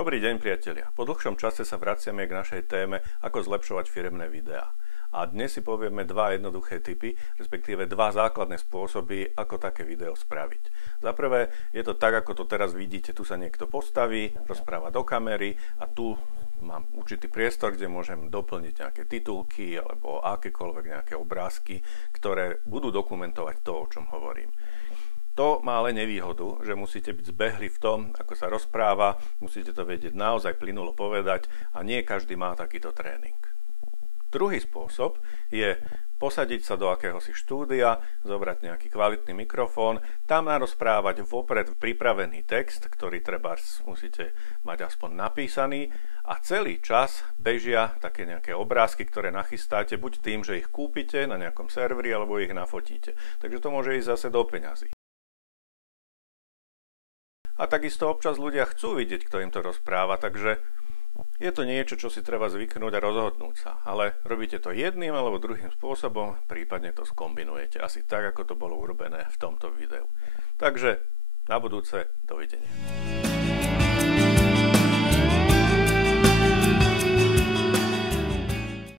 Dobrý deň, priatelia. Po dlhšom čase sa vraciame k našej téme, ako zlepšovať firemné videá. A dnes si povieme dva jednoduché tipy, respektíve dva základné spôsoby, ako také video spraviť. Za prvé, je to tak, ako to teraz vidíte, tu sa niekto postaví, rozpráva do kamery a tu mám určitý priestor, kde môžem doplniť nejaké titulky alebo akékoľvek nejaké obrázky, ktoré budú dokumentovať to, o čom hovorím. To má ale nevýhodu, že musíte byť zbehli v tom, ako sa rozpráva, musíte to vedieť naozaj plynulo povedať a nie každý má takýto tréning. Druhý spôsob je posadiť sa do akéhosi štúdia, zobrať nejaký kvalitný mikrofón, tam narozprávať vopred pripravený text, ktorý trebárs musíte mať aspoň napísaný a celý čas bežia také nejaké obrázky, ktoré nachystáte, buď tým, že ich kúpite na nejakom serveri, alebo ich nafotíte. Takže to môže ísť zase do peňazí. A takisto občas ľudia chcú vidieť, kto im to rozpráva, takže je to niečo, čo si treba zvyknúť a rozhodnúť sa. Ale robíte to jedným alebo druhým spôsobom, prípadne to skombinujete. Asi tak, ako to bolo urobené v tomto videu. Takže na budúce, dovidenia.